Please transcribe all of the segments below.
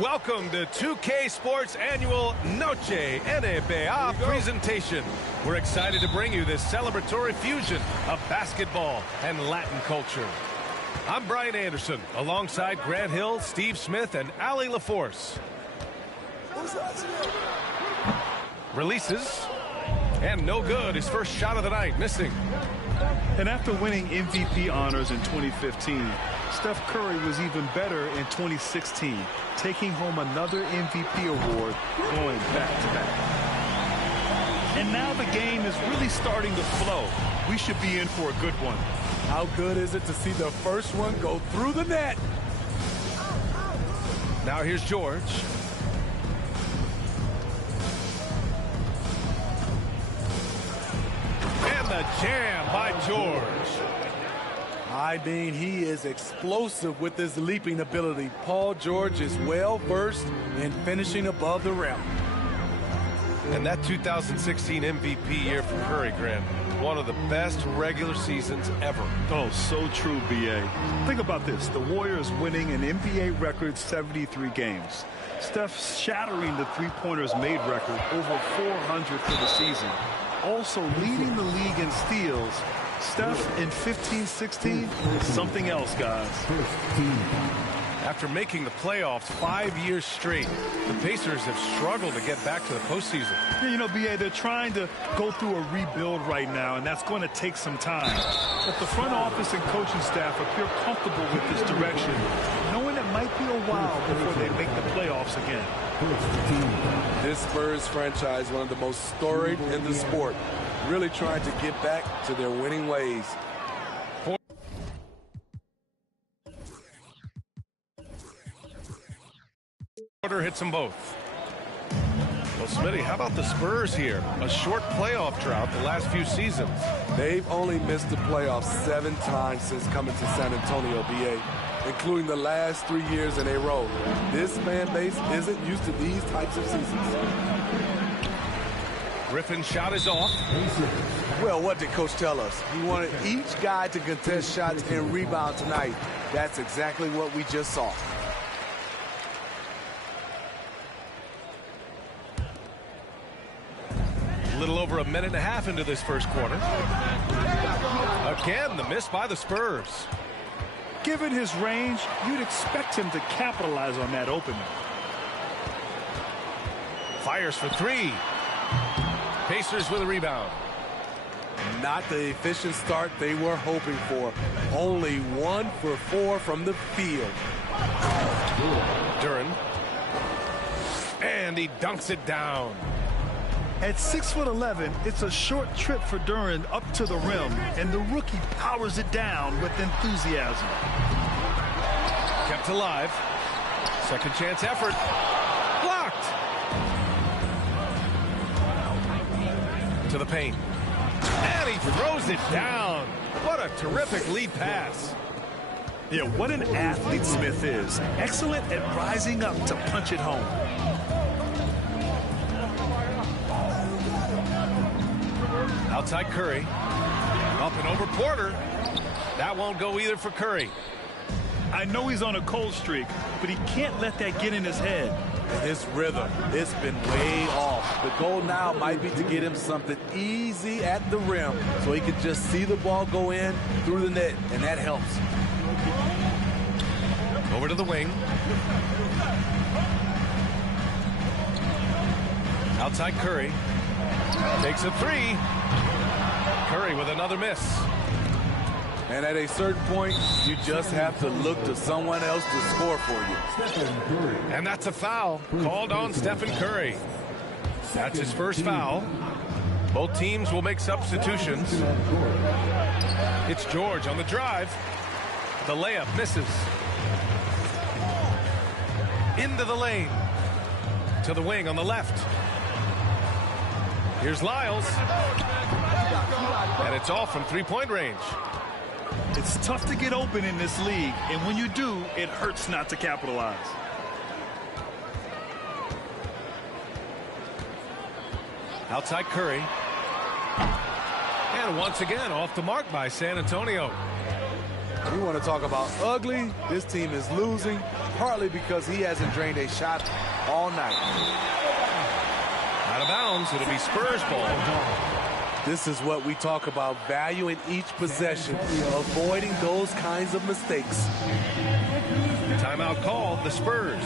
Welcome to 2K Sports Annual Noche NBA presentation. We're excited to bring you this celebratory fusion of basketball and Latin culture. I'm Brian Anderson, alongside Grant Hill, Steve Smith, and Ali LaForce. Releases. And no good. His first shot of the night, missing. And after winning MVP honors in 2015, Steph Curry was even better in 2016, taking home another MVP award, going back-to-back. And now the game is really starting to flow. We should be in for a good one. How good is it to see the first one go through the net? Now here's George. And the jam by George. I mean, he is explosive with his leaping ability. Paul George is well versed in finishing above the rim. And that 2016 MVP year for Curry, Grant, one of the best regular seasons ever. Oh, so true, B.A. Think about this. The Warriors winning an NBA record 73 games. Steph shattering the three-pointers made record, over 400 for the season. Also leading the league in steals. Steph in 15-16, something else, guys. After making the playoffs 5 years straight, the Pacers have struggled to get back to the postseason. Yeah, you know, B.A., they're trying to go through a rebuild right now, and that's going to take some time. But the front office and coaching staff appear comfortable with this direction, knowing it might be a while before they make the playoffs again. This Spurs franchise, one of the most storied in the sport, really trying to get back to their winning ways. Porter hits them both. Well, Smitty, how about the Spurs here? A short playoff drought the last few seasons. They've only missed the playoffs 7 times since coming to San Antonio, B.A., including the last 3 years in a row. This fan base isn't used to these types of seasons. Griffin's shot is off. Well, what did Coach tell us? He wanted each guy to contest shots and rebound tonight. That's exactly what we just saw. A little over a minute and a half into this first quarter. Again, the miss by the Spurs. Given his range, you'd expect him to capitalize on that opening. Fires for three. Pacers with a rebound. Not the efficient start they were hoping for. Only 1 for 4 from the field. Duren. And he dunks it down. At 6'11", it's a short trip for Duren up to the rim, and the rookie powers it down with enthusiasm. Kept alive. Second chance effort. Blocked. To the paint. And he throws it down. What a terrific lead pass. Yeah, what an athlete Smith is. Excellent at rising up to punch it home. Outside Curry. Up and over Porter. That won't go either for Curry. I know he's on a cold streak, but he can't let that get in his head. His rhythm, it's been way off. The goal now might be to get him something easy at the rim so he can just see the ball go in through the net, and that helps. Over to the wing. Outside Curry. Takes a three. Curry with another miss. And at a certain point, you just have to look to someone else to score for you. And that's a foul called on Stephen Curry. That's his first foul. Both teams will make substitutions. It's George on the drive. The layup misses. Into the lane. To the wing on the left. Here's Lyles. And it's off from three-point range. It's tough to get open in this league, and when you do, it hurts not to capitalize. Outside Curry. And once again, off the mark by San Antonio. We want to talk about ugly. This team is losing, partly because he hasn't drained a shot all night. Out of bounds. It'll be Spurs ball. This is what we talk about, valuing each possession, avoiding those kinds of mistakes. Timeout called, the Spurs.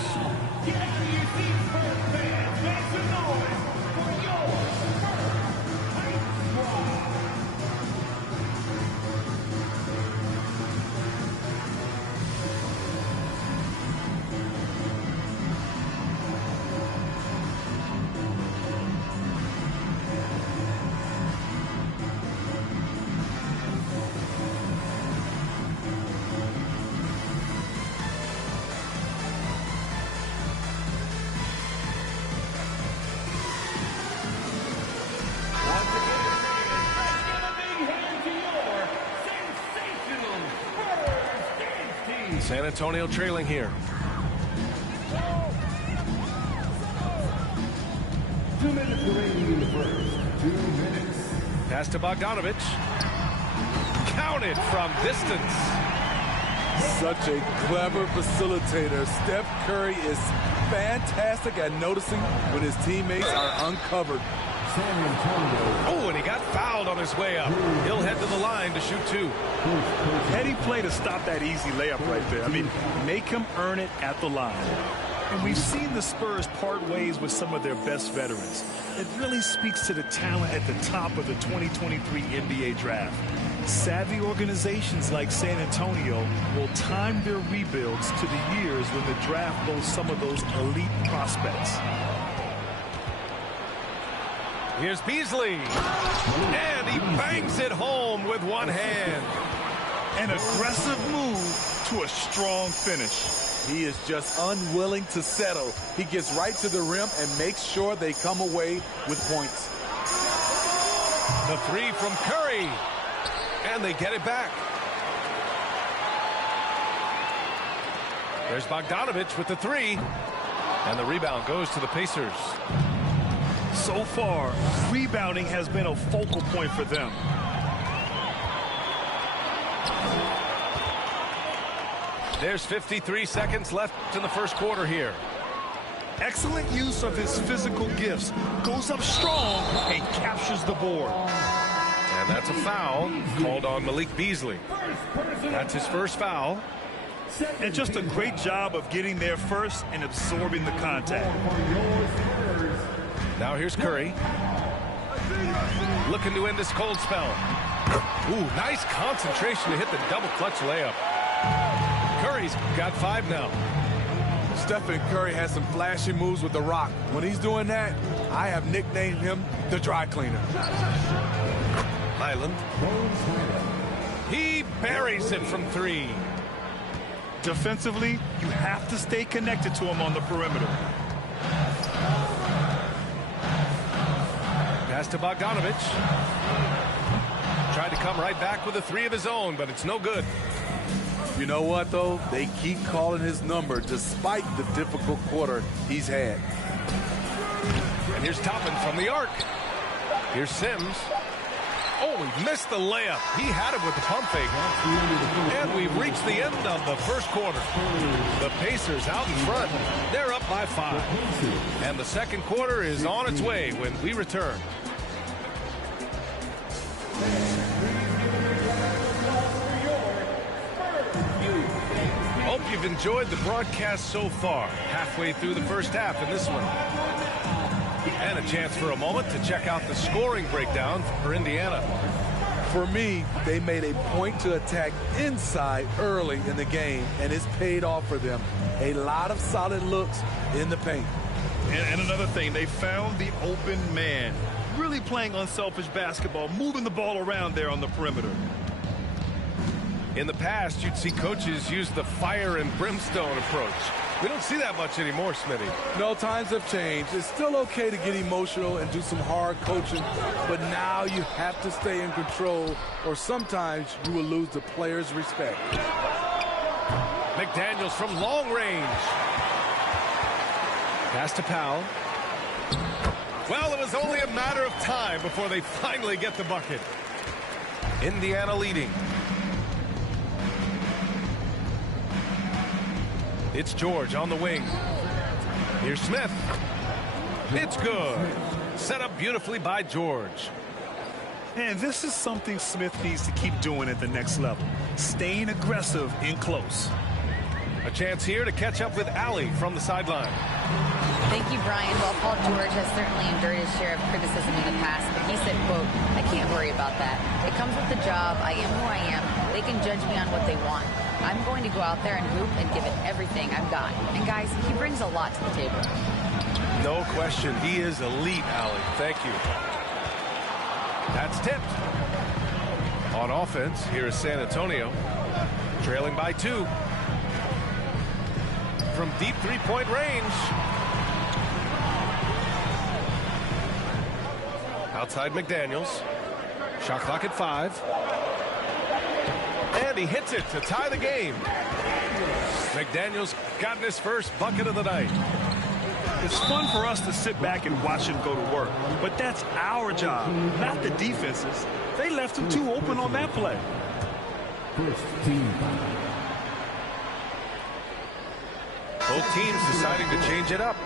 San Antonio trailing here. 2 minutes remaining in the first. 2 minutes. Pass to Bogdanovic. Counted from distance. Such a clever facilitator. Steph Curry is fantastic at noticing when his teammates are uncovered. Oh, and he got fouled on his way up. He'll head to the line to shoot 2. Heady play to stop that easy layup right there. I mean, make him earn it at the line. And we've seen the Spurs part ways with some of their best veterans. It really speaks to the talent at the top of the 2023 NBA draft. Savvy organizations like San Antonio will time their rebuilds to the years when the draft boasts some of those elite prospects. Here's Beasley. And he bangs it home with one hand. An aggressive move to a strong finish. He is just unwilling to settle. He gets right to the rim and makes sure they come away with points. The 3 from Curry. And they get it back. There's Bogdanovic with the 3. And the rebound goes to the Pacers. So far, rebounding has been a focal point for them. There's 53 seconds left in the first quarter here. Excellent use of his physical gifts. Goes up strong and captures the board. And that's a foul called on Malik Beasley. That's his first foul. And just a great job of getting there first and absorbing the contact. Now here's Curry. Looking to end this cold spell. Ooh, nice concentration to hit the double clutch layup. Curry's got 5 now. Stephen Curry has some flashy moves with the rock. When he's doing that, I have nicknamed him the dry cleaner. Highland. He buries it from 3. Defensively, you have to stay connected to him on the perimeter. Pass to Bogdanovic. Tried to come right back with a 3 of his own, but it's no good. You know what, though? They keep calling his number despite the difficult quarter he's had. And here's Toppin from the arc. Here's Sims. Oh, he missed the layup. He had it with the pump fake. And we've reached the end of the first quarter. The Pacers out in front. They're up by 5. And the second quarter is on its way when we return. Hope you've enjoyed the broadcast so far. Halfway through the first half in this one. And a chance for a moment to check out the scoring breakdown for Indiana. For me, they made a point to attack inside early in the game, and it's paid off for them. A lot of solid looks in the paint. And another thing, they found the open man. Really playing unselfish basketball, moving the ball around there on the perimeter. In the past, you'd see coaches use the fire and brimstone approach. We don't see that much anymore, Smitty. No, times have changed. It's still okay to get emotional and do some hard coaching, but now you have to stay in control, or sometimes you will lose the players' respect. McDaniels from long range. Pass to Powell. Well, it was only a matter of time before they finally get the bucket. Indiana leading. It's George on the wing. Here's Smith. It's good. Set up beautifully by George. And this is something Smith needs to keep doing at the next level. Staying aggressive in close. A chance here to catch up with Allie from the sideline. Thank you, Brian. Well, Paul George has certainly endured his share of criticism in the past, but he said, quote, "I can't worry about that. It comes with the job. I am who I am. They can judge me on what they want. I'm going to go out there and hoop and give it everything I've got." And guys, he brings a lot to the table. No question. He is elite, Allie. Thank you. That's tipped. On offense, here is San Antonio. Trailing by 2. From deep three-point range. Outside McDaniels. Shot clock at 5. And he hits it to tie the game. McDaniels gotten his first bucket of the night. It's fun for us to sit back and watch him go to work, but that's our job, not the defense's. They left him too open on that play. First team. Both teams deciding to change it up.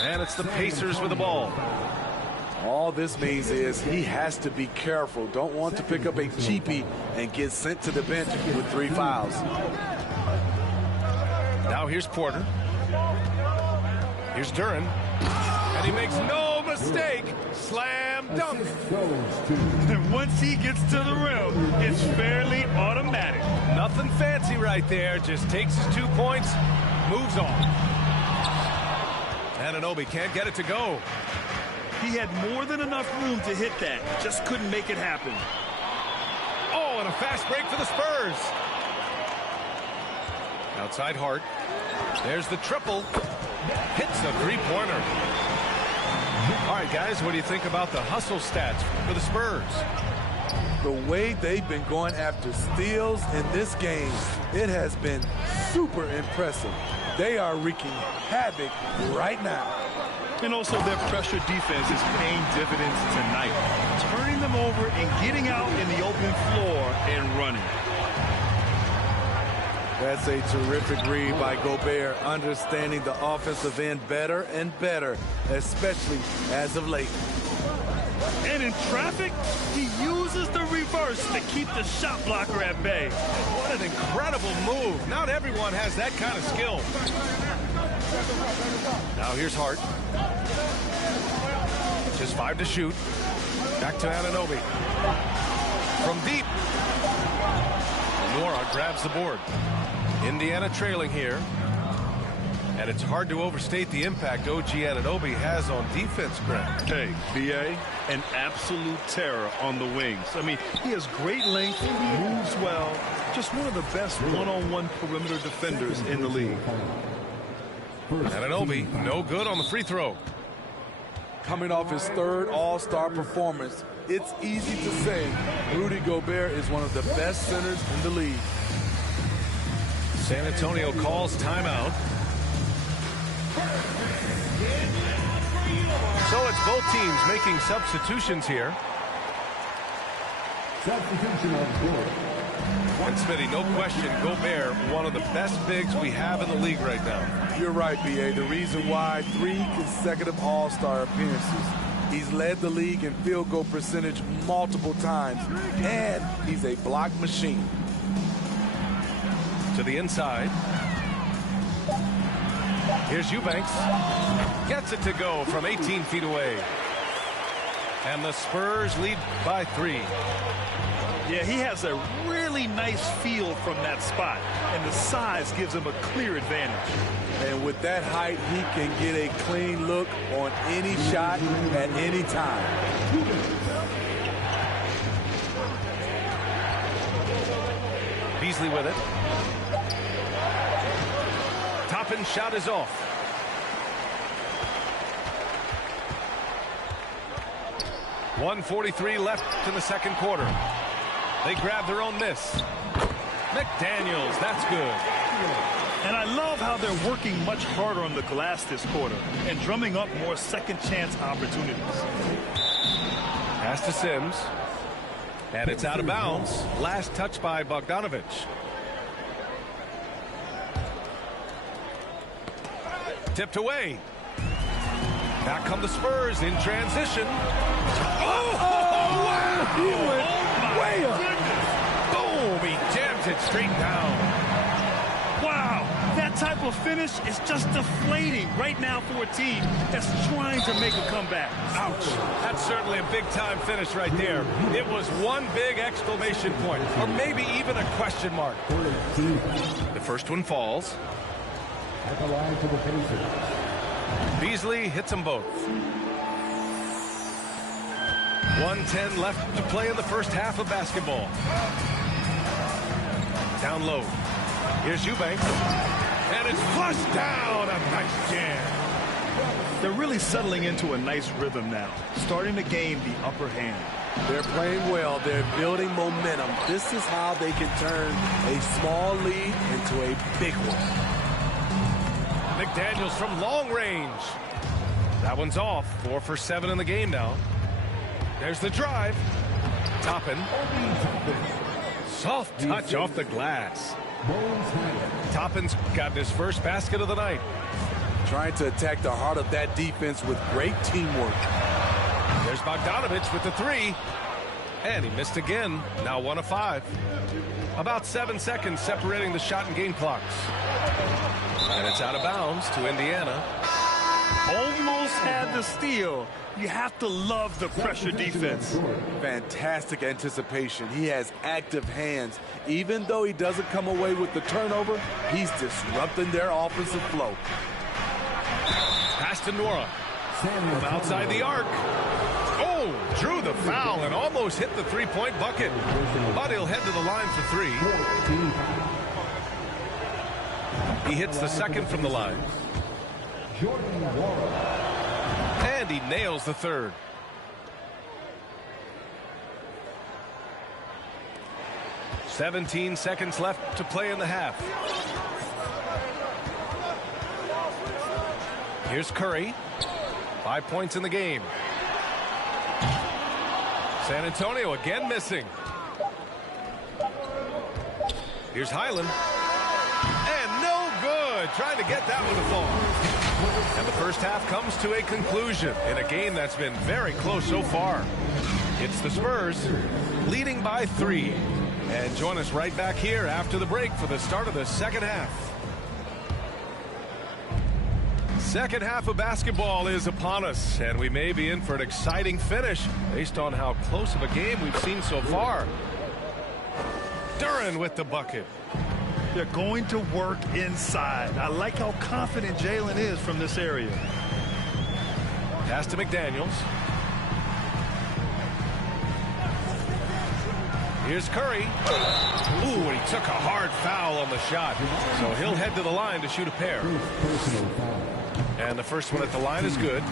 And it's the Pacers with the ball. All this means is he has to be careful. Don't want to pick up a cheapie and get sent to the bench with 3 fouls. Now here's Porter. Here's Duren. And he makes no mistake. Slam dunk. And once he gets to the rim, it's fairly automatic. Nothing fancy right there. Just takes his 2 points, moves on. Anunoby can't get it to go. He had more than enough room to hit that. Just couldn't make it happen. Oh, and a fast break for the Spurs. Outside Hart. There's the triple. Hits a three-pointer. All right, guys, what do you think about the hustle stats for the Spurs? The way they've been going after steals in this game, it has been super impressive. They are wreaking havoc right now. And also their pressure defense is paying dividends tonight. Turning them over and getting out in the open floor and running. That's a terrific read by Gobert, understanding the offensive end better and better, especially as of late. And in traffic, he uses the reverse to keep the shot blocker at bay. What an incredible move. Not everyone has that kind of skill. Now here's Hart. Just 5 to shoot. Back to Anunoby. From deep. Nora grabs the board. Indiana trailing here. And it's hard to overstate the impact OG Anunoby has on defense, Greg. Hey, B.A., an absolute terror on the wings. I mean, he has great length, moves well, just one of the best one-on-one perimeter defenders in the league. Anunoby, no good on the free throw. Coming off his 3rd All-Star performance, it's easy to say Rudy Gobert is one of the best centers in the league. San Antonio calls timeout. So it's both teams making substitutions here. Substitution on court. And Smitty, no question, Gobert, one of the best bigs we have in the league right now. You're right, B.A. The reason why 3 consecutive All-Star appearances. He's led the league in field goal percentage multiple times, and he's a block machine. To the inside. Here's Eubanks. Gets it to go from 18 feet away. And the Spurs lead by 3. Yeah, he has a really nice feel from that spot, and the size gives him a clear advantage. And with that height, he can get a clean look on any shot at any time. Beasley with it. Toppin shot is off. .143 left in the second quarter. They grab their own miss. McDaniels, that's good. And I love how they're working much harder on the glass this quarter and drumming up more second chance opportunities. Pass to Sims. And it's out of bounds. Last touch by Bogdanovic. Tipped away. Back come the Spurs in transition. Wow! He went way up. Boom! He jams it straight down. Wow! That type of finish is just deflating right now for a team that's trying to make a comeback. Ouch. That's certainly a big-time finish right there. It was one big exclamation point, or maybe even a question mark. The first one falls. At the line for the Pacers. Beasley hits them both. 1:10 left to play in the first half of basketball. Down low. Here's Eubanks. And it's flushed down. A nice jam. They're really settling into a nice rhythm now, starting to gain the upper hand. They're playing well. They're building momentum. This is how they can turn a small lead into a big one. McDaniels from long range. That one's off. 4 for 7 in the game now. There's the drive. Toppin. Soft touch off the glass. Toppin's got his first basket of the night. Trying to attack the heart of that defense with great teamwork. There's Bogdanovic with the 3. And he missed again. Now 1 of 5. About 7 seconds separating the shot and game clocks. And it's out of bounds to Indiana. Almost had the steal. You have to love the pressure defense. Fantastic anticipation. He has active hands. Even though he doesn't come away with the turnover, he's disrupting their offensive flow. Pass to Nora. From outside the arc. Oh, drew the foul and almost hit the three-point bucket. But he'll head to the line for 3. He hits the second from the line. And he nails the third. "17 seconds left to play in the half. Here's Curry. 5 points in the game. San Antonio again missing. Here's Highland. And no good. Trying to get that one to fall. And the first half comes to a conclusion in a game that's been very close so far. It's the Spurs leading by 3. And join us right back here after the break for the start of the second half. Second half of basketball is upon us, and we may be in for an exciting finish based on how close of a game we've seen so far. Duren with the bucket. They're going to work inside. I like how confident Jalen is from this area. Pass to McDaniels. Here's Curry. Ooh, and he took a hard foul on the shot. So he'll head to the line to shoot a pair. And the first one at the line is good.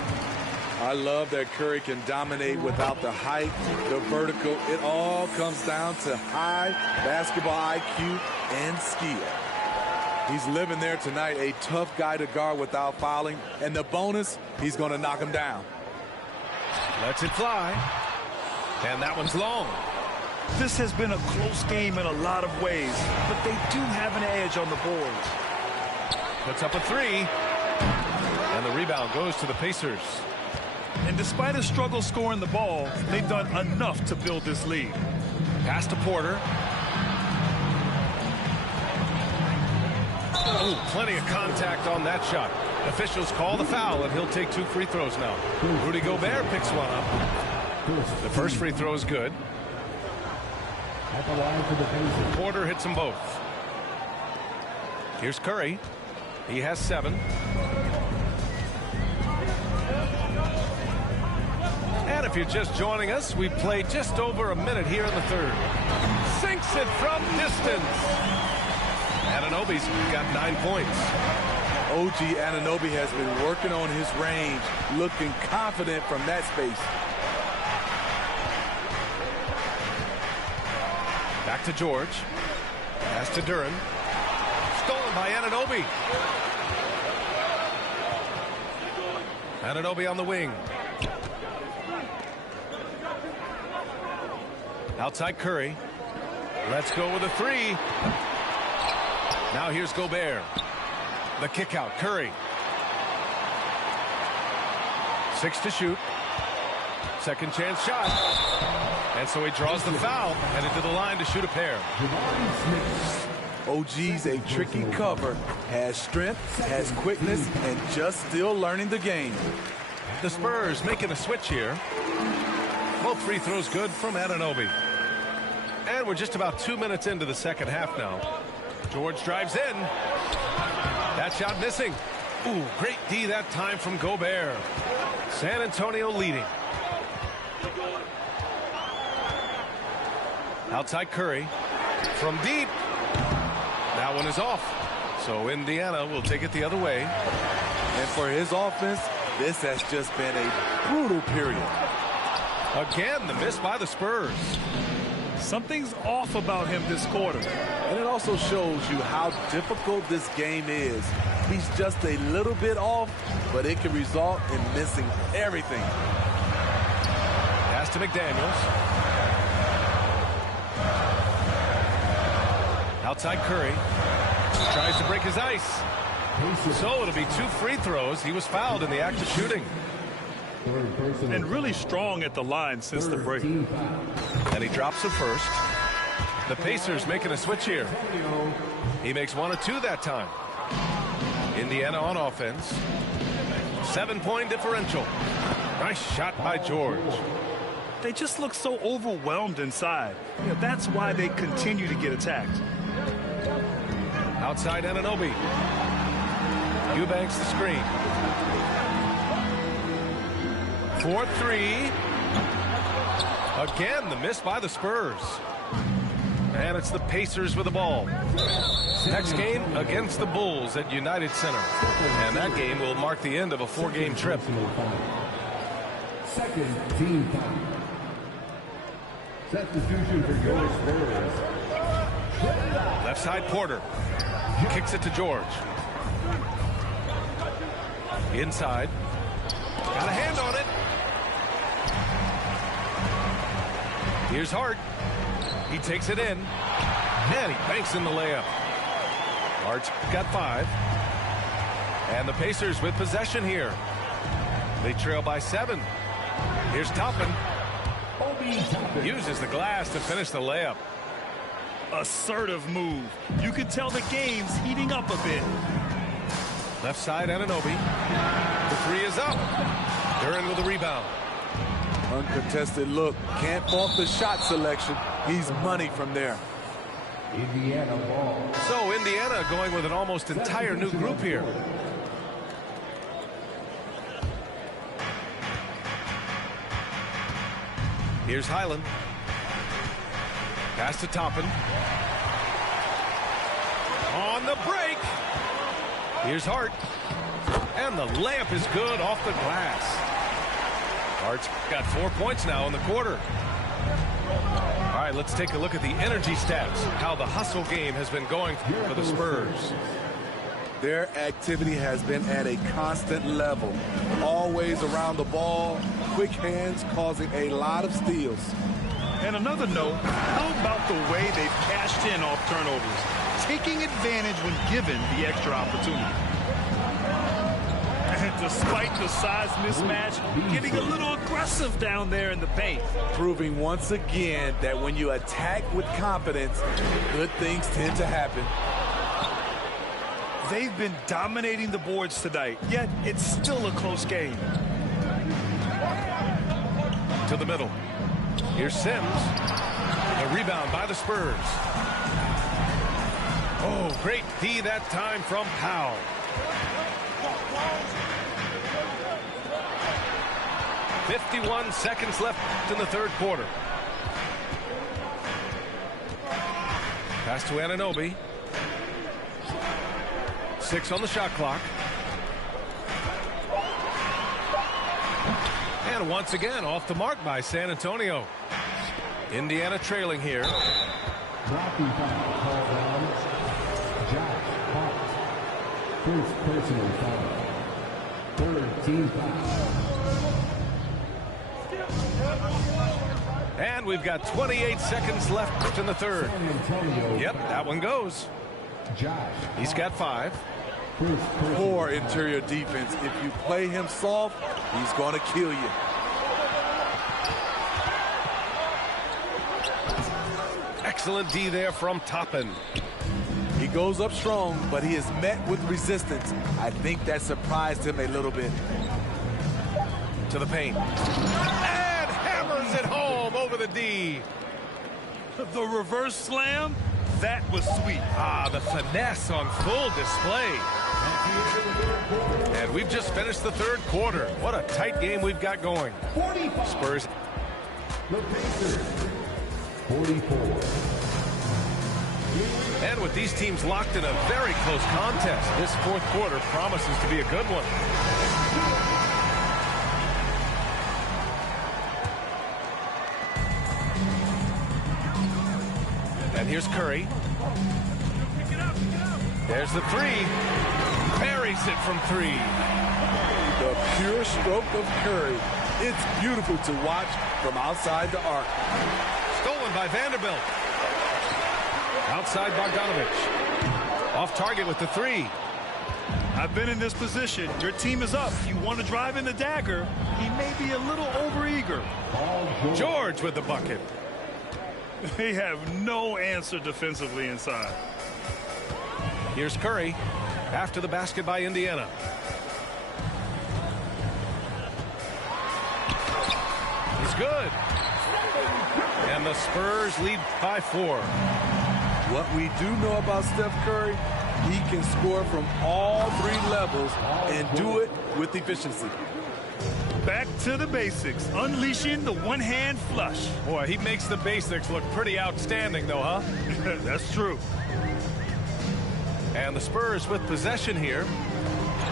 I love that Curry can dominate without the height, the vertical. It all comes down to high basketball IQ and skill. He's living there tonight, a tough guy to guard without fouling. And the bonus, he's going to knock him down. Lets it fly. And that one's long. This has been a close game in a lot of ways, but they do have an edge on the boards. Puts up a 3. And the rebound goes to the Pacers. And despite a struggle scoring the ball, they've done enough to build this lead. Pass to Porter. Oh, plenty of contact on that shot. Officials call the foul, and he'll take 2 free throws now. Rudy Gobert picks one up. The first free throw is good. At the line for the Pacers. Porter hits them both. Here's Curry. He has 7. And if you're just joining us, we play just over a minute here in the third. Sinks it from distance. Anunoby's got 9 points. OG Anunoby has been working on his range, looking confident from that space. Back to George. Pass to Duren. Stolen by Anunoby. Anunoby on the wing. Outside Curry. Let's go with a three. Now here's Gobert. The kick out. Curry. 6 to shoot. Second chance shot. And so he draws the foul. Headed to the line to shoot a pair. OG's a tricky cover. Has strength, has quickness, and just still learning the game. The Spurs making a switch here. Both free throws good from Anunoby. And we're just about 2 minutes into the second half now. George drives in. That shot missing. Ooh, great D that time from Gobert. San Antonio leading. Outside Curry. From deep. That one is off. So Indiana will take it the other way. And for his offense, this has just been a brutal period. Again, the miss by the Spurs. Something's off about him this quarter. And it also shows you how difficult this game is. He's just a little bit off, but it can result in missing everything. Pass to McDaniels. Outside Curry. Tries to break his ice. So it'll be 2 free throws. He was fouled in the act of shooting. And really strong at the line since the break. And he drops the first. The Pacers making a switch here. He makes 1 of 2 that time. Indiana on offense. 7-point differential. Nice shot by George. They just look so overwhelmed inside. You know, that's why they continue to get attacked. Outside Anunoby. Eubanks the screen. 4-3. Again, the miss by the Spurs. And it's the Pacers with the ball. Next game against the Bulls at United Center. And that game will mark the end of a 4-game trip. Second team foul. Substitution for your Spurs. Left side Porter. Kicks it to George. Inside. Got a hand on it. Here's Hart. He takes it in. And he banks in the layup. Hart's got 5. And the Pacers with possession here. They trail by 7. Here's Toppin. Uses the glass to finish the layup. Assertive move. You can tell the game's heating up a bit. Left side Anunoby. The 3 is up. Duren with the rebound. Uncontested look. Can't fault the shot selection. He's money from there. Indiana ball. So Indiana going with an almost entire new group here. Here's Highland. Pass to Toppin. On the break. Here's Hart. And the layup is good off the glass. Hart's got 4 points now in the quarter. All right, let's take a look at the energy stats. How the hustle game has been going for the Spurs. Their activity has been at a constant level. Always around the ball. Quick hands causing a lot of steals. And another note, how about the way they've cashed in off turnovers? Taking advantage when given the extra opportunity. And despite the size mismatch, getting a little aggressive down there in the paint. Proving once again that when you attack with confidence, good things tend to happen. They've been dominating the boards tonight, yet it's still a close game. To the middle. Here's Sims. The rebound by the Spurs. Oh, great D that time from Powell. .51 seconds left in the third quarter. Pass to Anunoby. 6 on the shot clock. And once again, off the mark by San Antonio. Indiana trailing here. Blocking foul called on Josh Hart. First personal foul. Third team foul. And we've got 28 seconds left in the third. Yep, that one goes. He's got 5. Poor interior defense. If you play him soft, he's going to kill you. Excellent D there from Toppin. He goes up strong, but he is met with resistance. I think that surprised him a little bit. To the paint. And hammers it home over the D. The reverse slam, that was sweet. Ah, the finesse on full display. And we've just finished the third quarter. What a tight game we've got going. Spurs. The Pacers, 44. And with these teams locked in a very close contest, this fourth quarter promises to be a good one. And here's Curry. There's the 3. Parries it from 3. The pure stroke of Curry. It's beautiful to watch from outside the arc. Stolen by Vanderbilt. Outside Bogdanovich. Off target with the 3. I've been in this position. Your team is up. You want to drive in the dagger. He may be a little overeager. George with the bucket. They have no answer defensively inside. Here's Curry after the basket by Indiana. He's good. And the Spurs lead by 4. What we do know about Steph Curry, he can score from all 3 levels and do it with efficiency. Back to the basics, unleashing the one-hand flush. Boy, he makes the basics look pretty outstanding, though, huh? That's true. And the Spurs with possession here.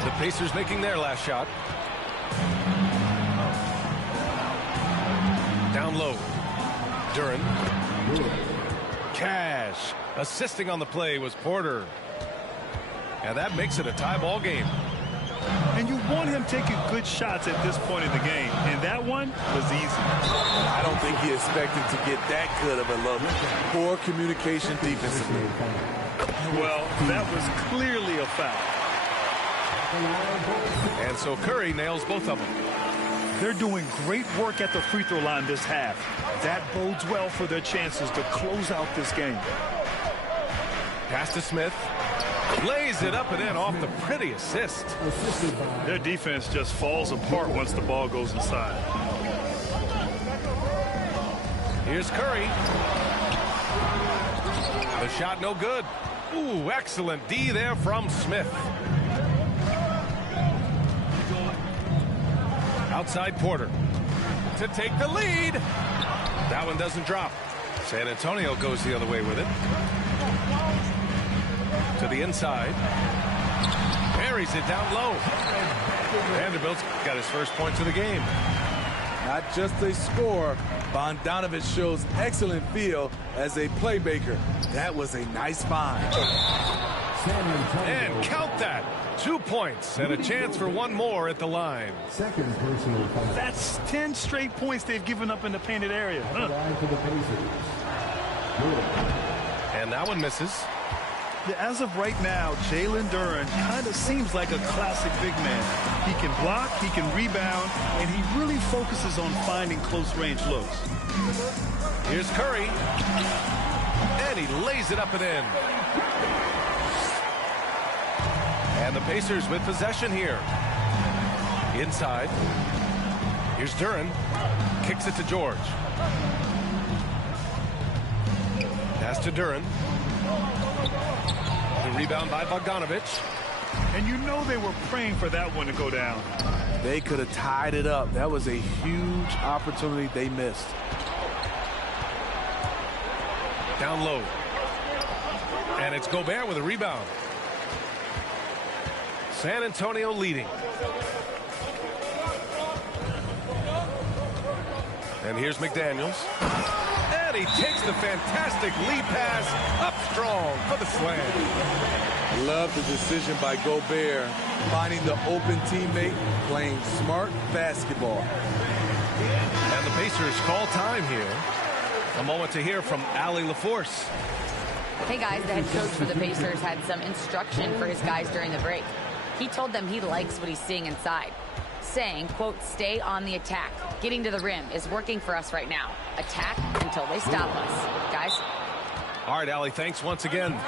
The Pacers making their last shot. Down low. Duren. Cash. Assisting on the play was Porter. And that makes it a tie ball game. And you want him taking good shots at this point in the game. And that one was easy. I don't think he expected to get that good of a look. Poor communication defensively. Well, that was clearly a foul. And so Curry nails both of them. They're doing great work at the free throw line this half. That bodes well for their chances to close out this game. Pass to Smith. Lays it up and in off the pretty assist. Their defense just falls apart once the ball goes inside. Here's Curry. The shot no good. Ooh, excellent D there from Smith. Outside Porter to take the lead. That one doesn't drop. San Antonio goes the other way with it. To the inside. Parries it down low. Vanderbilt's got his first points of the game. Not just a scorer, Bogdanovich shows excellent feel as a playmaker. That was a nice find. And count that. 2 points and a chance for one more at the line. Second personal foul. That's 10 straight points they've given up in the painted area. Line for the Pacers. And that one misses. Yeah, as of right now, Jalen Duren kind of seems like a classic big man. He can block, he can rebound, and he really focuses on finding close-range looks. Here's Curry. And he lays it up and in. And the Pacers with possession here. Inside. Here's Duren. Kicks it to George. Pass to Duren. The rebound by Bogdanovich. And you know they were praying for that one to go down. They could have tied it up. That was a huge opportunity they missed. Down low. And it's Gobert with a rebound. San Antonio leading. And here's McDaniels. And he takes the fantastic lead pass up strong for the slam. Love the decision by Gobert, finding the open teammate, playing smart basketball. And And the Pacers call time here. A moment to hear from Allie LaForce. Hey guys, the head coach for the Pacers had some instruction for his guys during the break. He told them he likes what he's seeing inside, saying, quote, stay on the attack. Getting to the rim is working for us right now. Attack until they stop us. Guys? All right, Allie, thanks once again.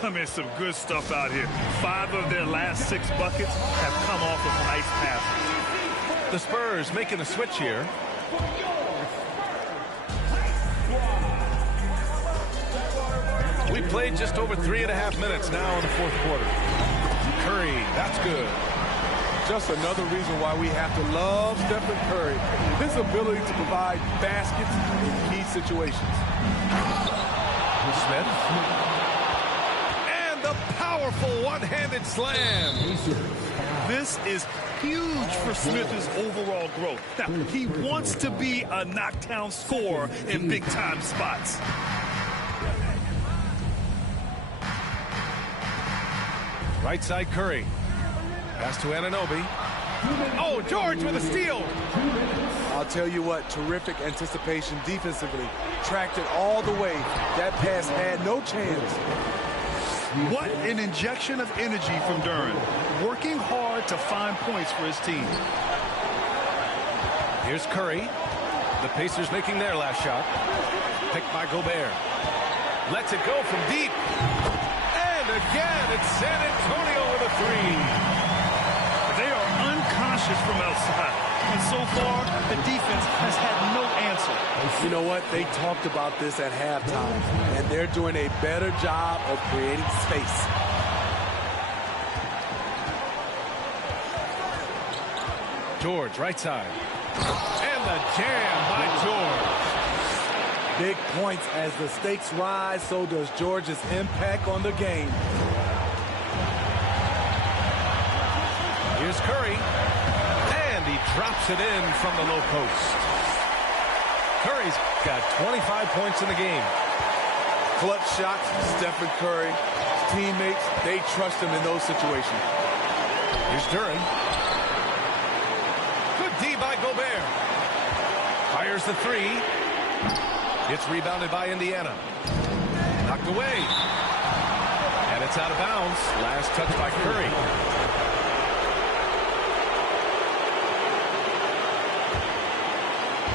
I mean, some good stuff out here. 5 of their last 6 buckets have come off of nice passes. The Spurs making a switch here. We played just over 3.5 minutes now in the fourth quarter. Curry, that's good. Just another reason why we have to love Stephen Curry. His ability to provide baskets in key situations. Smith. And the powerful one-handed slam. This is huge for Smith's overall growth. Now, he wants to be a knockdown scorer in big-time spots. Right side Curry. Pass to Anunoby. Oh, George with a steal. I'll tell you what, terrific anticipation defensively. Tracked it all the way. That pass had no chance. What an injection of energy from Duren. Working hard to find points for his team. Here's Curry. The Pacers making their last shot. Picked by Gobert. Lets it go from deep. And again, it's San Antonio with a three. They are unconscious from outside. And so far, the defense has had no answer. You know what? They talked about this at halftime, and they're doing a better job of creating space. George, right side. And the jam by George. Big points as the stakes rise, so does George's impact on the game. Here's Curry. And he drops it in from the low post. Curry's got 25 points in the game. Clutch shots, Stephen Curry. Teammates, they trust him in those situations. Here's Duren. Good D by Gobert. Fires the three. It's rebounded by Indiana. Knocked away. And it's out of bounds. Last touch by Curry.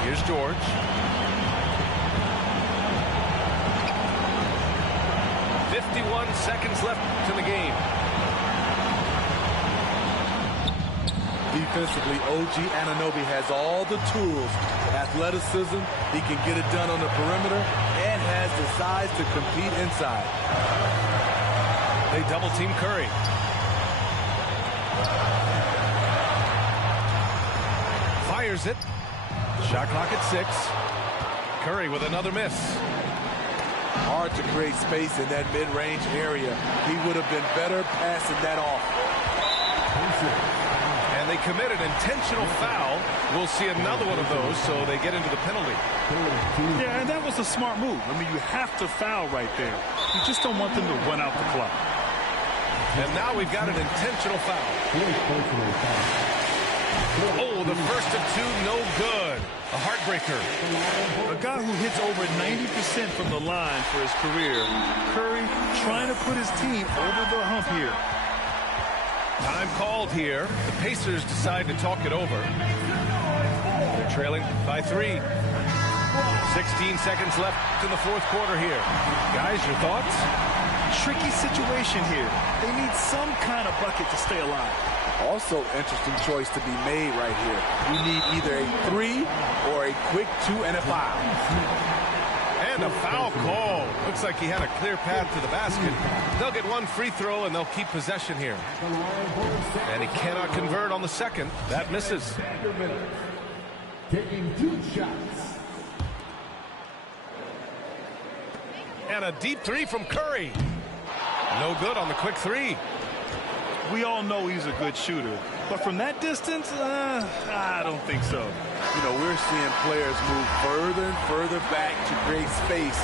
Here's George. Seconds left in the game. Defensively, OG Anunoby has all the tools. Athleticism, he can get it done on the perimeter, and has the size to compete inside. They double-team Curry. Fires it. Shot clock at 6. Curry with another miss. Hard to create space in that mid-range area. He would have been better passing that off. And they commit an intentional foul. We'll see another one of those, so they get into the penalty. Yeah, and that was a smart move. I mean, you have to foul right there. You just don't want them to run out the clock. And now we've got an intentional foul. Oh, the first of two, no good. A heartbreaker. A guy who hits over 90% from the line for his career. Curry trying to put his team over the hump here. Time called here. The Pacers decide to talk it over. They're trailing by 3. 16 seconds left in the fourth quarter here. Guys, your thoughts? Tricky situation here. They need some kind of bucket to stay alive. Also, interesting choice to be made right here. You need either a 3 or a quick 2 and a foul. And a foul call. Looks like he had a clear path to the basket. They'll get one free throw and they'll keep possession here. And he cannot convert on the second. That misses. Taking 2 shots. And a deep 3 from Curry. No good on the quick 3. We all know he's a good shooter, but from that distance, I don't think so. You know, we're seeing players move further and further back to create space.